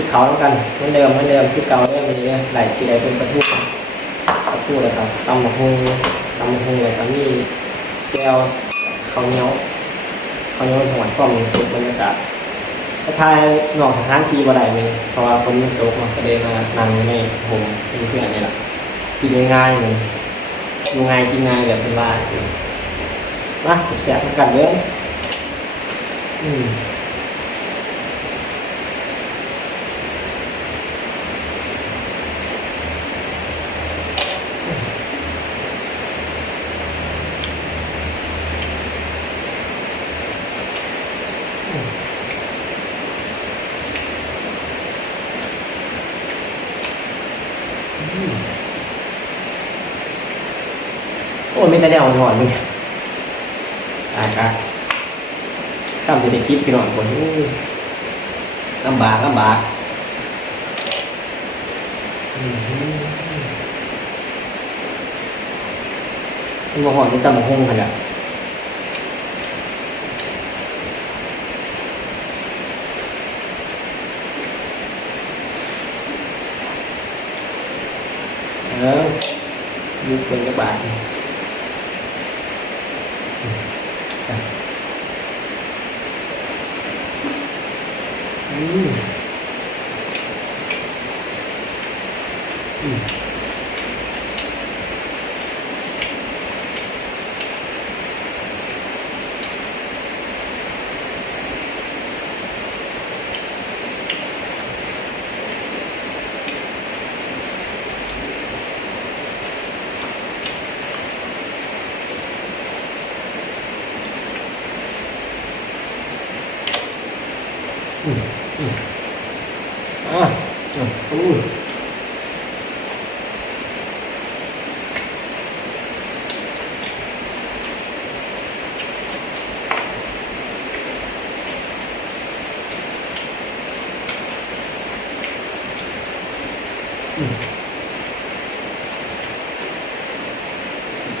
กินข้าวแล้วกันเหมือนเดิมคือเก่าเด้อมื้อนี้ไหลสิได้เป็นปลาทูแล้วครับตำบักหุ่งแล้วก็มีแจ่วข้าวเหนียวหวานพร้อมสุดบรรยากาศถ้านอกสถานที่บ่ได้มื้อนี้เพราะว่าฝนมันตกก็เลยมานั่งอยู่ในโฮมเพื่อนนี่ล่ะกินง่ายๆนี่อยู่ง่ายกินง่ายแบบเป็นว่ามาแซ่บๆกันเด้อโอ้ยไม่แต่แนวหอนมึงกำจะได้คลิปพี่น้องคนลำบากมันบ่หอนเป็นตำบักหุ่งขนาดยุบเป็นกระบาด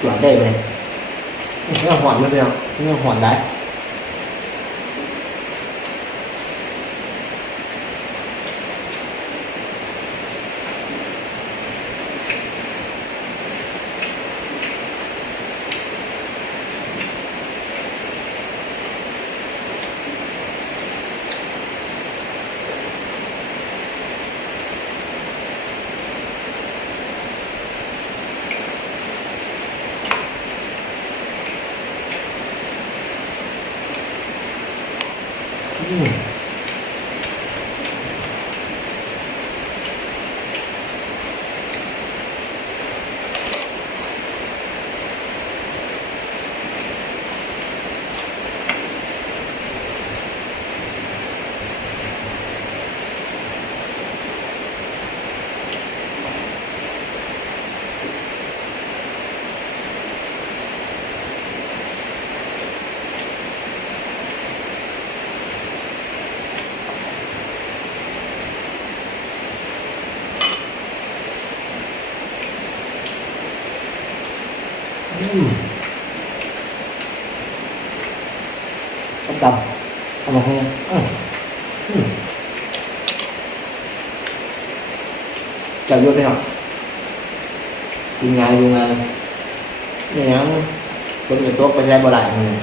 หวานได้เลยเนื้อหอนไม่เป็นหรอกเนื้อหอนได้ตำบักหุ่งจะยุ่งไปหน่อยกินง่ายนี่ยังคนอยู่โต๊ะไปใช้บ่ได้เลย